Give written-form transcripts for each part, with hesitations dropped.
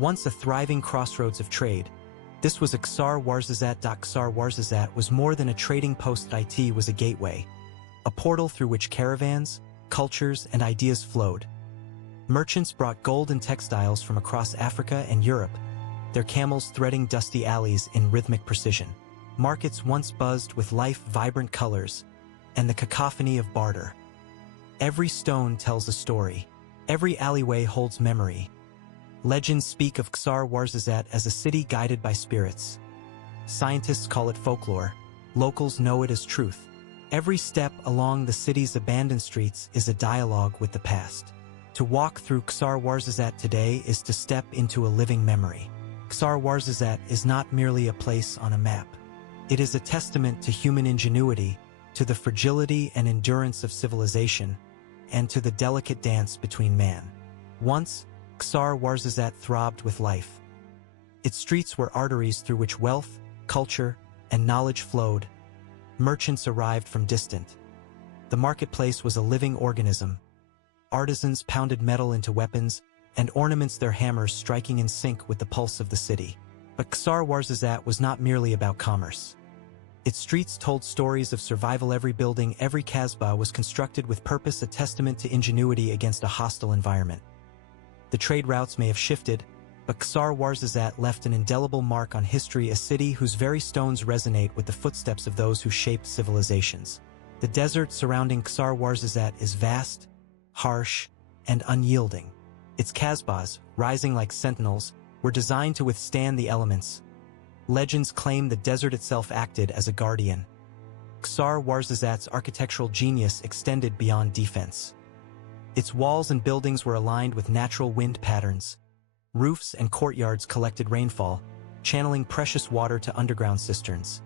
Once a thriving crossroads of trade, this was a Ksar Ouarzazate. Ksar Ouarzazate was more than a trading post. It was a gateway, a portal through which caravans, cultures, and ideas flowed. Merchants brought gold and textiles from across Africa and Europe, their camels threading dusty alleys in rhythmic precision. Markets once buzzed with life, vibrant colors, and the cacophony of barter. Every stone tells a story. Every alleyway holds memory. Legends speak of Ksar Ouarzazate as a city guided by spirits. Scientists call it folklore. Locals know it as truth. Every step along the city's abandoned streets is a dialogue with the past. To walk through Ksar Ouarzazate today is to step into a living memory. Ksar Ouarzazate is not merely a place on a map. It is a testament to human ingenuity, to the fragility and endurance of civilization, and to the delicate dance between man. Once, Ksar Ouarzazate throbbed with life. Its streets were arteries through which wealth, culture, and knowledge flowed. Merchants arrived from distant. The marketplace was a living organism. Artisans pounded metal into weapons, and ornaments their hammers striking in sync with the pulse of the city. But Ksar Ouarzazate was not merely about commerce. Its streets told stories of survival. Every building, every kasbah was constructed with purpose, a testament to ingenuity against a hostile environment. The trade routes may have shifted, but Ksar Ouarzazate left an indelible mark on history, a city whose very stones resonate with the footsteps of those who shaped civilizations. The desert surrounding Ksar Ouarzazate is vast, harsh, and unyielding. Its kasbahs, rising like sentinels, were designed to withstand the elements. Legends claim the desert itself acted as a guardian. Ksar Ouarzazate's architectural genius extended beyond defense. Its walls and buildings were aligned with natural wind patterns. Roofs and courtyards collected rainfall, channeling precious water to underground cisterns.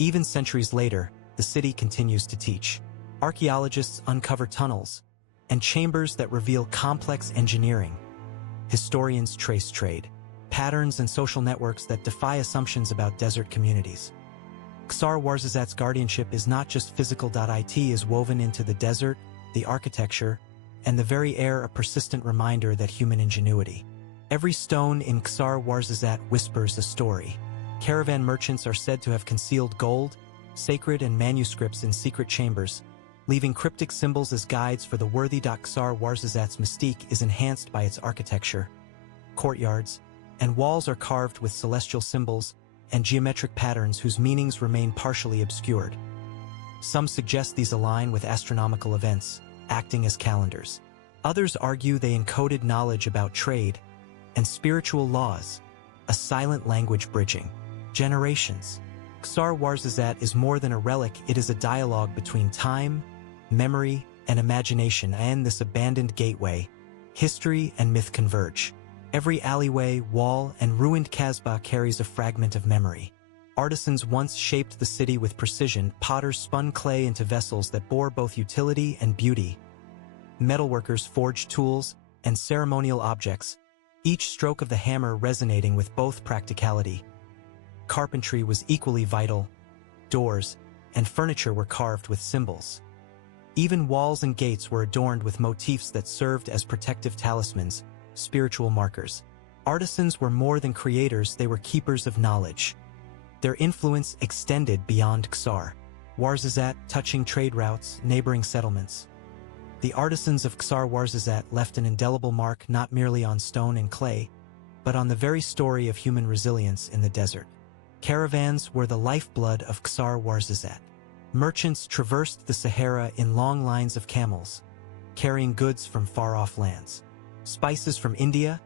Even centuries later, the city continues to teach. Archaeologists uncover tunnels and chambers that reveal complex engineering. Historians trace trade, patterns, and social networks that defy assumptions about desert communities. Ksar Ouarzazate's guardianship is not just physical. It is woven into the desert, the architecture, and the very air, a persistent reminder that human ingenuity. Every stone in Ksar Ouarzazate whispers a story. Caravan merchants are said to have concealed gold, sacred, and manuscripts in secret chambers, leaving cryptic symbols as guides for the worthy. Ksar Ouarzazate's mystique is enhanced by its architecture. Courtyards and walls are carved with celestial symbols and geometric patterns whose meanings remain partially obscured. Some suggest these align with astronomical events, acting as calendars. Others argue they encoded knowledge about trade and spiritual laws, a silent language bridging generations. Ksar Ouarzazate is more than a relic. It is a dialogue between time, memory, and imagination. And this abandoned gateway, history and myth converge. Every alleyway, wall, and ruined kasbah carries a fragment of memory. Artisans once shaped the city with precision. Potters spun clay into vessels that bore both utility and beauty. Metalworkers forged tools and ceremonial objects, each stroke of the hammer resonating with both practicality. Carpentry was equally vital. Doors and furniture were carved with symbols. Even walls and gates were adorned with motifs that served as protective talismans, spiritual markers. Artisans were more than creators, they were keepers of knowledge. Their influence extended beyond Ksar Ouarzazate, touching trade routes, neighboring settlements. The artisans of Ksar Ouarzazate left an indelible mark not merely on stone and clay, but on the very story of human resilience in the desert. Caravans were the lifeblood of Ksar Ouarzazate. Merchants traversed the Sahara in long lines of camels, carrying goods from far-off lands. Spices from India,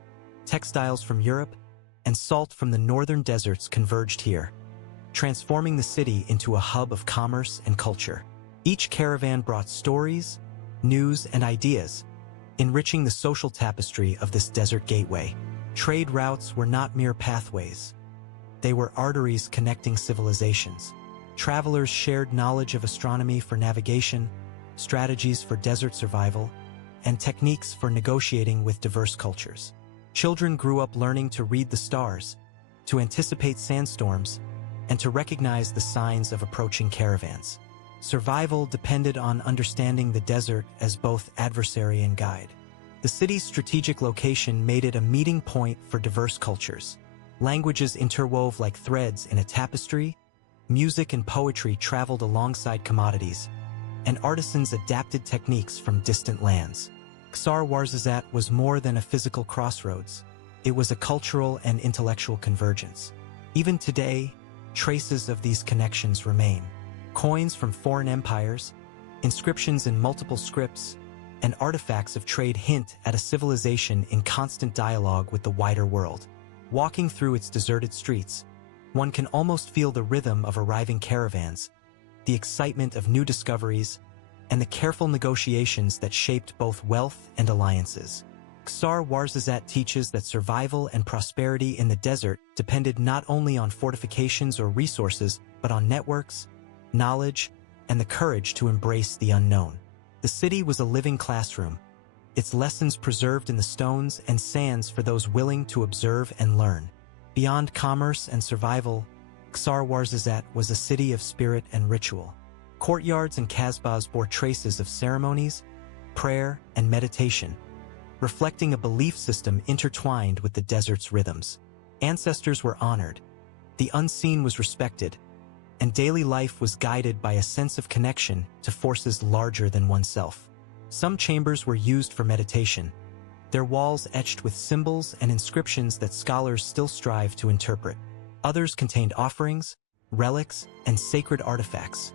textiles from Europe, and salt from the northern deserts converged here, transforming the city into a hub of commerce and culture. Each caravan brought stories, news, and ideas, enriching the social tapestry of this desert gateway. Trade routes were not mere pathways. They were arteries connecting civilizations. Travelers shared knowledge of astronomy for navigation, strategies for desert survival, and techniques for negotiating with diverse cultures. Children grew up learning to read the stars, to anticipate sandstorms, and to recognize the signs of approaching caravans. Survival depended on understanding the desert as both adversary and guide. The city's strategic location made it a meeting point for diverse cultures. Languages interwove like threads in a tapestry, music and poetry traveled alongside commodities, and artisans adapted techniques from distant lands. Ksar Ouarzazate was more than a physical crossroads. It was a cultural and intellectual convergence. Even today, traces of these connections remain. Coins from foreign empires, inscriptions in multiple scripts, and artifacts of trade hint at a civilization in constant dialogue with the wider world. Walking through its deserted streets, one can almost feel the rhythm of arriving caravans, the excitement of new discoveries, and the careful negotiations that shaped both wealth and alliances. Ksar Ouarzazate teaches that survival and prosperity in the desert depended not only on fortifications or resources, but on networks, knowledge, and the courage to embrace the unknown. The city was a living classroom, its lessons preserved in the stones and sands for those willing to observe and learn. Beyond commerce and survival, Ksar Ouarzazate was a city of spirit and ritual. Courtyards and kasbahs bore traces of ceremonies, prayer, and meditation, reflecting a belief system intertwined with the desert's rhythms. Ancestors were honored, the unseen was respected, and daily life was guided by a sense of connection to forces larger than oneself. Some chambers were used for meditation, their walls etched with symbols and inscriptions that scholars still strive to interpret. Others contained offerings, relics, and sacred artifacts,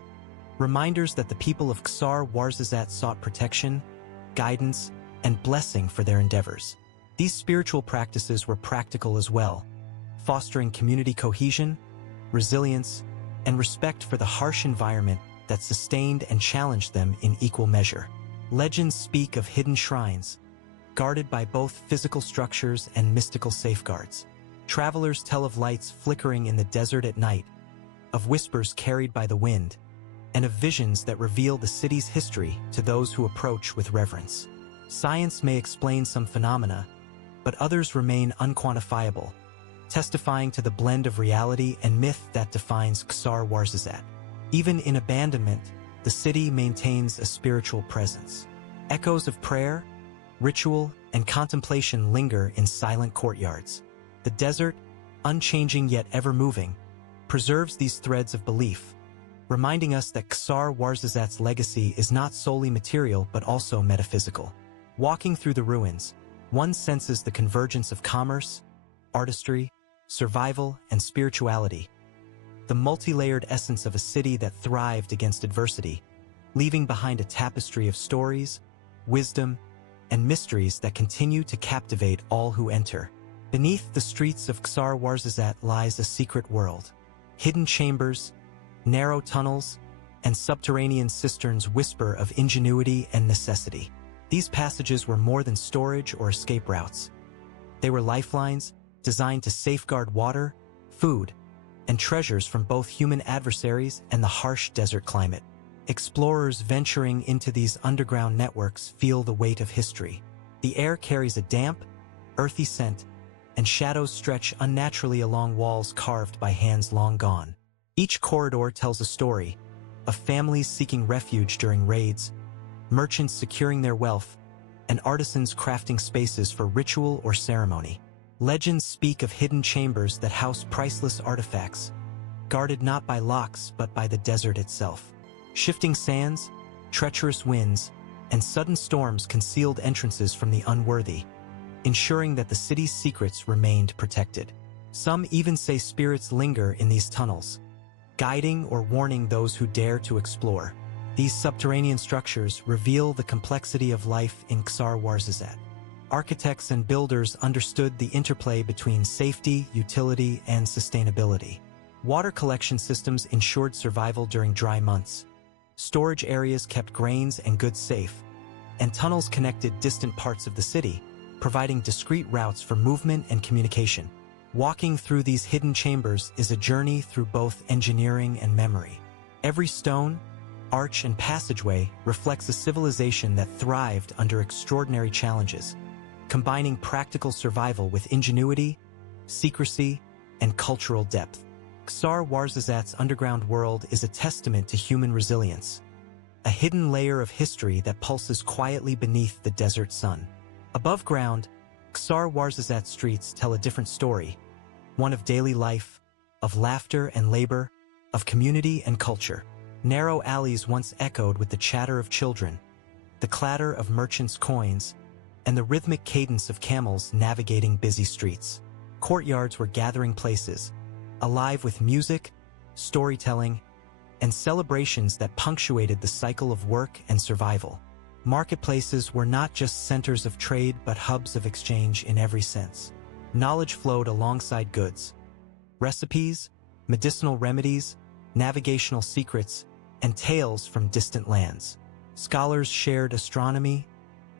reminders that the people of Ksar Ouarzazate sought protection, guidance, and blessing for their endeavors. These spiritual practices were practical as well, fostering community cohesion, resilience, and respect for the harsh environment that sustained and challenged them in equal measure. Legends speak of hidden shrines, guarded by both physical structures and mystical safeguards. Travelers tell of lights flickering in the desert at night, of whispers carried by the wind, and of visions that reveal the city's history to those who approach with reverence. Science may explain some phenomena, but others remain unquantifiable, testifying to the blend of reality and myth that defines Ksar Ouarzazate. Even in abandonment, the city maintains a spiritual presence. Echoes of prayer, ritual, and contemplation linger in silent courtyards. The desert, unchanging yet ever-moving, preserves these threads of belief, reminding us that Ksar Ouarzazate's legacy is not solely material but also metaphysical. Walking through the ruins, one senses the convergence of commerce, artistry, survival, and spirituality, the multi-layered essence of a city that thrived against adversity, leaving behind a tapestry of stories, wisdom, and mysteries that continue to captivate all who enter. Beneath the streets of Ksar Ouarzazate lies a secret world. Hidden chambers, narrow tunnels, and subterranean cisterns whisper of ingenuity and necessity. These passages were more than storage or escape routes. They were lifelines designed to safeguard water, food, and treasures from both human adversaries and the harsh desert climate. Explorers venturing into these underground networks feel the weight of history. The air carries a damp, earthy scent, and shadows stretch unnaturally along walls carved by hands long gone. Each corridor tells a story, of families seeking refuge during raids, merchants securing their wealth, and artisans crafting spaces for ritual or ceremony. Legends speak of hidden chambers that house priceless artifacts, guarded not by locks but by the desert itself. Shifting sands, treacherous winds, and sudden storms concealed entrances from the unworthy, ensuring that the city's secrets remained protected. Some even say spirits linger in these tunnels, guiding or warning those who dare to explore. These subterranean structures reveal the complexity of life in Ksar Ouarzazate. Architects and builders understood the interplay between safety, utility, and sustainability. Water collection systems ensured survival during dry months. Storage areas kept grains and goods safe, and tunnels connected distant parts of the city, providing discrete routes for movement and communication. Walking through these hidden chambers is a journey through both engineering and memory. Every stone, arch, and passageway reflects a civilization that thrived under extraordinary challenges, combining practical survival with ingenuity, secrecy, and cultural depth. Ksar Ouarzazate's underground world is a testament to human resilience, a hidden layer of history that pulses quietly beneath the desert sun. Above ground, Ksar Ouarzazate streets tell a different story, one of daily life, of laughter and labor, of community and culture. Narrow alleys once echoed with the chatter of children, the clatter of merchants' coins, and the rhythmic cadence of camels navigating busy streets. Courtyards were gathering places, alive with music, storytelling, and celebrations that punctuated the cycle of work and survival. Marketplaces were not just centers of trade but hubs of exchange in every sense. Knowledge flowed alongside goods. Recipes, medicinal remedies, navigational secrets, and tales from distant lands. Scholars shared astronomy,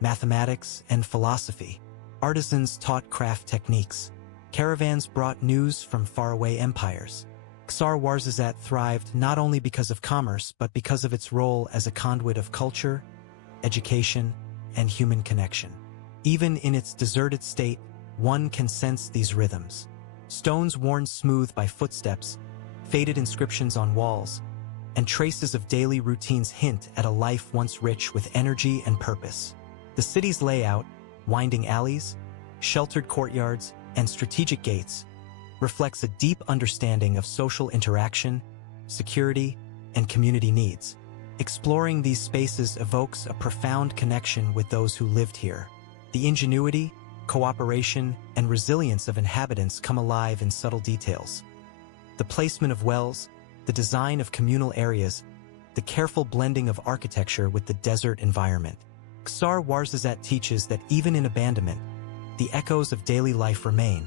mathematics, and philosophy. Artisans taught craft techniques. Caravans brought news from faraway empires. Ksar Ouarzazate thrived not only because of commerce but because of its role as a conduit of culture, education, and human connection. Even in its deserted state, one can sense these rhythms. Stones worn smooth by footsteps, faded inscriptions on walls, and traces of daily routines hint at a life once rich with energy and purpose. The city's layout, winding alleys, sheltered courtyards, and strategic gates reflects a deep understanding of social interaction, security, and community needs. Exploring these spaces evokes a profound connection with those who lived here. The ingenuity, cooperation, and resilience of inhabitants come alive in subtle details. The placement of wells, the design of communal areas, the careful blending of architecture with the desert environment. Ksar Ouarzazate teaches that even in abandonment, the echoes of daily life remain,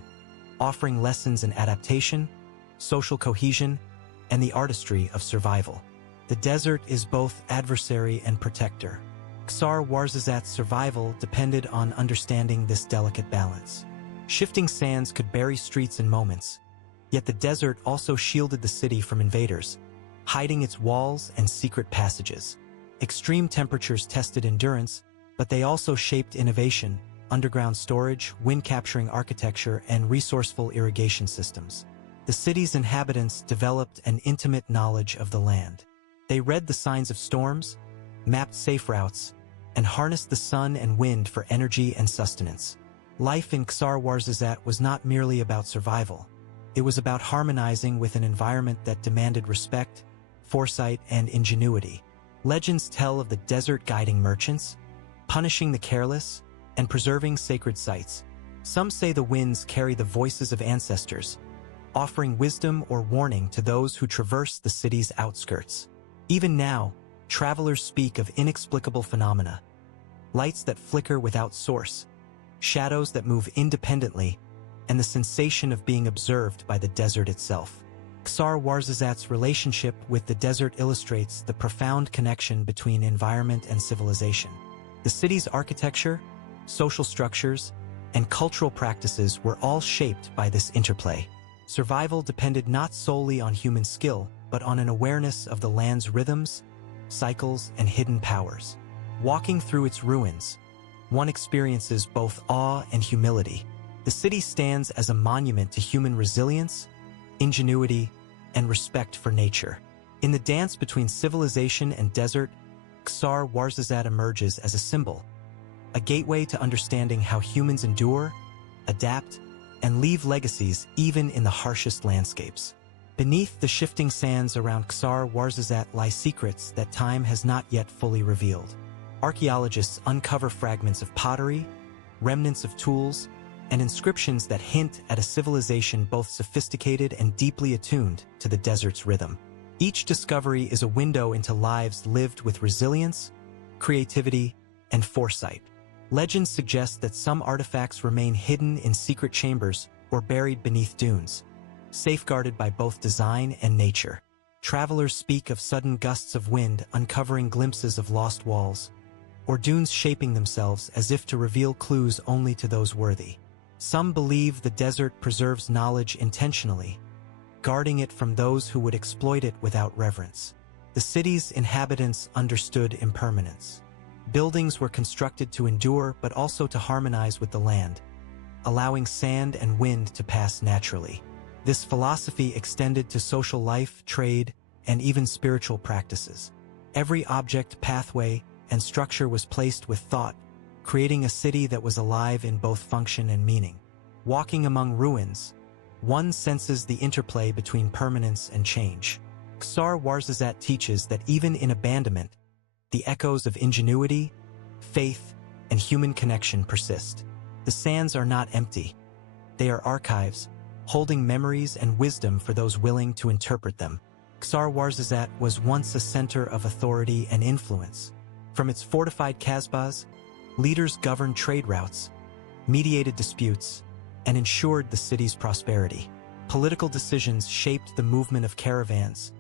offering lessons in adaptation, social cohesion, and the artistry of survival. The desert is both adversary and protector. Ksar Ouarzazate's survival depended on understanding this delicate balance. Shifting sands could bury streets in moments, yet the desert also shielded the city from invaders, hiding its walls and secret passages. Extreme temperatures tested endurance, but they also shaped innovation, underground storage, wind-capturing architecture, and resourceful irrigation systems. The city's inhabitants developed an intimate knowledge of the land. They read the signs of storms, mapped safe routes, and harnessed the sun and wind for energy and sustenance. Life in Ksar Ouarzazate was not merely about survival. It was about harmonizing with an environment that demanded respect, foresight, and ingenuity. Legends tell of the desert guiding merchants, punishing the careless, and preserving sacred sites. Some say the winds carry the voices of ancestors, offering wisdom or warning to those who traverse the city's outskirts. Even now, travelers speak of inexplicable phenomena, lights that flicker without source, shadows that move independently, and the sensation of being observed by the desert itself. Ksar Ouarzazate's relationship with the desert illustrates the profound connection between environment and civilization. The city's architecture, social structures, and cultural practices were all shaped by this interplay. Survival depended not solely on human skill, but on an awareness of the land's rhythms, cycles, and hidden powers. Walking through its ruins, one experiences both awe and humility. The city stands as a monument to human resilience, ingenuity, and respect for nature. In the dance between civilization and desert, Ksar Ouarzazate emerges as a symbol, a gateway to understanding how humans endure, adapt, and leave legacies even in the harshest landscapes. Beneath the shifting sands around Ksar Ouarzazate lie secrets that time has not yet fully revealed. Archaeologists uncover fragments of pottery, remnants of tools, and inscriptions that hint at a civilization both sophisticated and deeply attuned to the desert's rhythm. Each discovery is a window into lives lived with resilience, creativity, and foresight. Legends suggest that some artifacts remain hidden in secret chambers or buried beneath dunes, safeguarded by both design and nature. Travelers speak of sudden gusts of wind uncovering glimpses of lost walls, or dunes shaping themselves as if to reveal clues only to those worthy. Some believe the desert preserves knowledge intentionally, guarding it from those who would exploit it without reverence. The city's inhabitants understood impermanence. Buildings were constructed to endure but also to harmonize with the land, allowing sand and wind to pass naturally. This philosophy extended to social life, trade, and even spiritual practices. Every object, pathway, and structure was placed with thought, creating a city that was alive in both function and meaning. Walking among ruins, one senses the interplay between permanence and change. Ksar Ouarzazate teaches that even in abandonment, the echoes of ingenuity, faith, and human connection persist. The sands are not empty. They are archives, holding memories and wisdom for those willing to interpret them. Ksar Ouarzazate was once a center of authority and influence. From its fortified kasbahs, leaders governed trade routes, mediated disputes, and ensured the city's prosperity. Political decisions shaped the movement of caravans,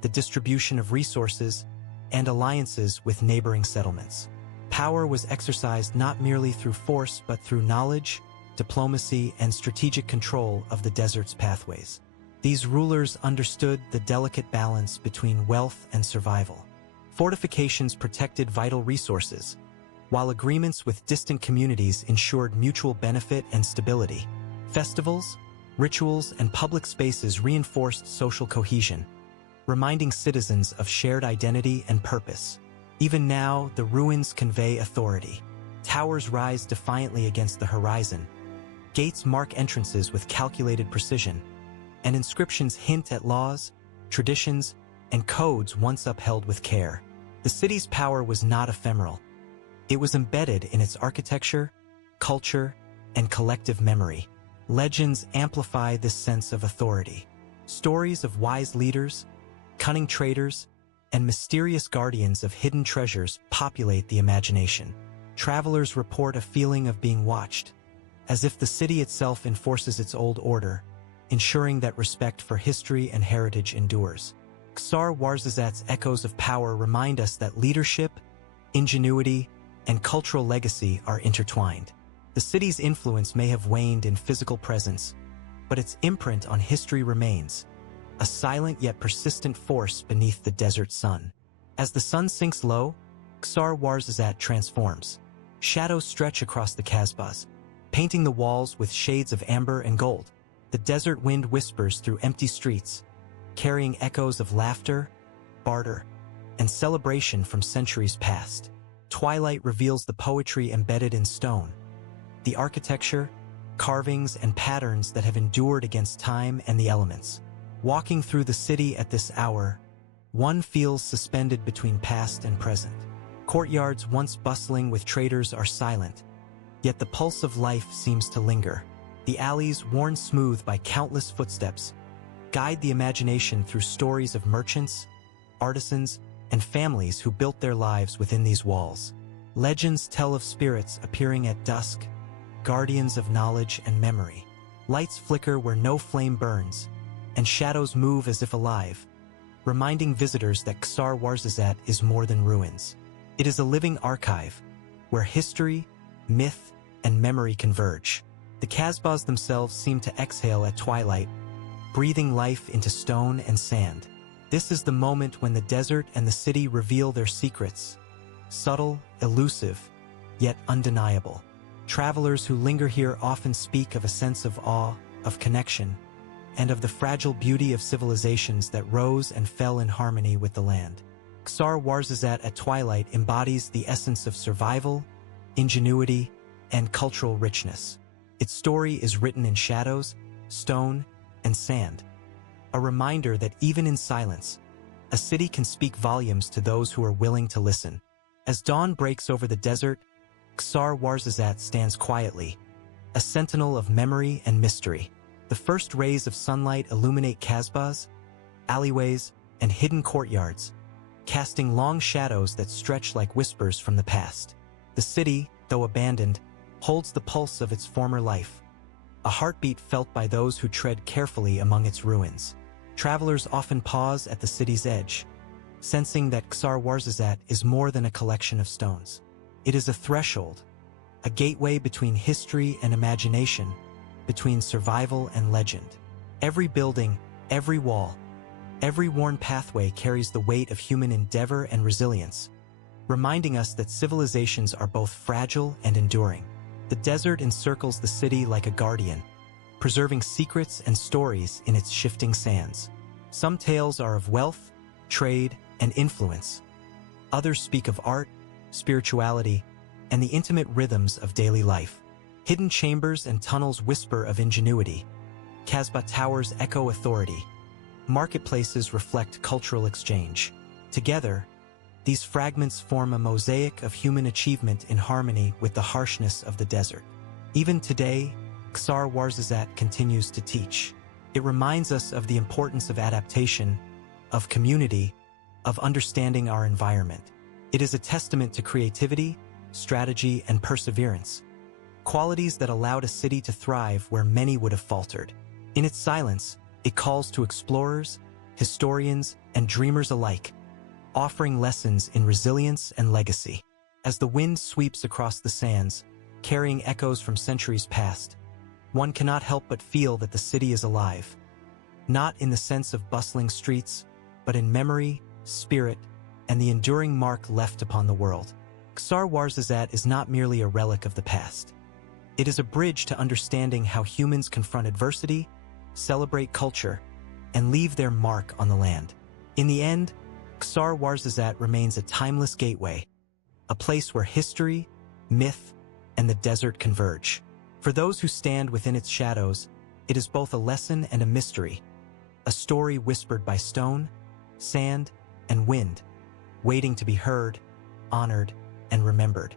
the distribution of resources, and alliances with neighboring settlements. Power was exercised not merely through force but through knowledge, diplomacy, and strategic control of the desert's pathways. These rulers understood the delicate balance between wealth and survival. Fortifications protected vital resources, while agreements with distant communities ensured mutual benefit and stability. Festivals, rituals, and public spaces reinforced social cohesion, reminding citizens of shared identity and purpose. Even now, the ruins convey authority. Towers rise defiantly against the horizon. Gates mark entrances with calculated precision, and inscriptions hint at laws, traditions, and codes once upheld with care. The city's power was not ephemeral. It was embedded in its architecture, culture, and collective memory. Legends amplify this sense of authority. Stories of wise leaders, cunning traders, and mysterious guardians of hidden treasures populate the imagination. Travelers report a feeling of being watched, as if the city itself enforces its old order, ensuring that respect for history and heritage endures. Ksar Ouarzazate's echoes of power remind us that leadership, ingenuity, and cultural legacy are intertwined. The city's influence may have waned in physical presence, but its imprint on history remains, a silent yet persistent force beneath the desert sun. As the sun sinks low, Ksar Ouarzazate transforms. Shadows stretch across the kasbahs, painting the walls with shades of amber and gold. The desert wind whispers through empty streets, carrying echoes of laughter, barter, and celebration from centuries past. Twilight reveals the poetry embedded in stone, the architecture, carvings, and patterns that have endured against time and the elements. Walking through the city at this hour, one feels suspended between past and present. Courtyards once bustling with traders are silent, yet the pulse of life seems to linger. The alleys, worn smooth by countless footsteps, guide the imagination through stories of merchants, artisans, and families who built their lives within these walls. Legends tell of spirits appearing at dusk, guardians of knowledge and memory. Lights flicker where no flame burns, and shadows move as if alive, reminding visitors that Ksar Ouarzazate is more than ruins. It is a living archive, where history, myth, and memory converge. The kasbahs themselves seem to exhale at twilight, breathing life into stone and sand. This is the moment when the desert and the city reveal their secrets, subtle, elusive, yet undeniable. Travelers who linger here often speak of a sense of awe, of connection, and of the fragile beauty of civilizations that rose and fell in harmony with the land. Ksar Ouarzazate at twilight embodies the essence of survival, ingenuity, and cultural richness. Its story is written in shadows, stone, and sand, a reminder that even in silence, a city can speak volumes to those who are willing to listen. As dawn breaks over the desert, Ksar Ouarzazate stands quietly, a sentinel of memory and mystery. The first rays of sunlight illuminate kasbahs, alleyways, and hidden courtyards, casting long shadows that stretch like whispers from the past. The city, though abandoned, holds the pulse of its former life, a heartbeat felt by those who tread carefully among its ruins. Travelers often pause at the city's edge, sensing that Ksar Ouarzazate is more than a collection of stones. It is a threshold, a gateway between history and imagination, between survival and legend. Every building, every wall, every worn pathway carries the weight of human endeavor and resilience, reminding us that civilizations are both fragile and enduring. The desert encircles the city like a guardian, preserving secrets and stories in its shifting sands. Some tales are of wealth, trade, and influence. Others speak of art, spirituality, and the intimate rhythms of daily life. Hidden chambers and tunnels whisper of ingenuity. Kasbah towers echo authority. Marketplaces reflect cultural exchange. Together, these fragments form a mosaic of human achievement in harmony with the harshness of the desert. Even today, Ksar Ouarzazate continues to teach. It reminds us of the importance of adaptation, of community, of understanding our environment. It is a testament to creativity, strategy, and perseverance, qualities that allowed a city to thrive where many would have faltered. In its silence, it calls to explorers, historians, and dreamers alike, offering lessons in resilience and legacy. As the wind sweeps across the sands, carrying echoes from centuries past, one cannot help but feel that the city is alive, not in the sense of bustling streets, but in memory, spirit, and the enduring mark left upon the world. Ksar Ouarzazate is not merely a relic of the past. It is a bridge to understanding how humans confront adversity, celebrate culture, and leave their mark on the land. In the end, Ksar Ouarzazate remains a timeless gateway, a place where history, myth, and the desert converge. For those who stand within its shadows, it is both a lesson and a mystery, a story whispered by stone, sand, and wind, waiting to be heard, honored, and remembered.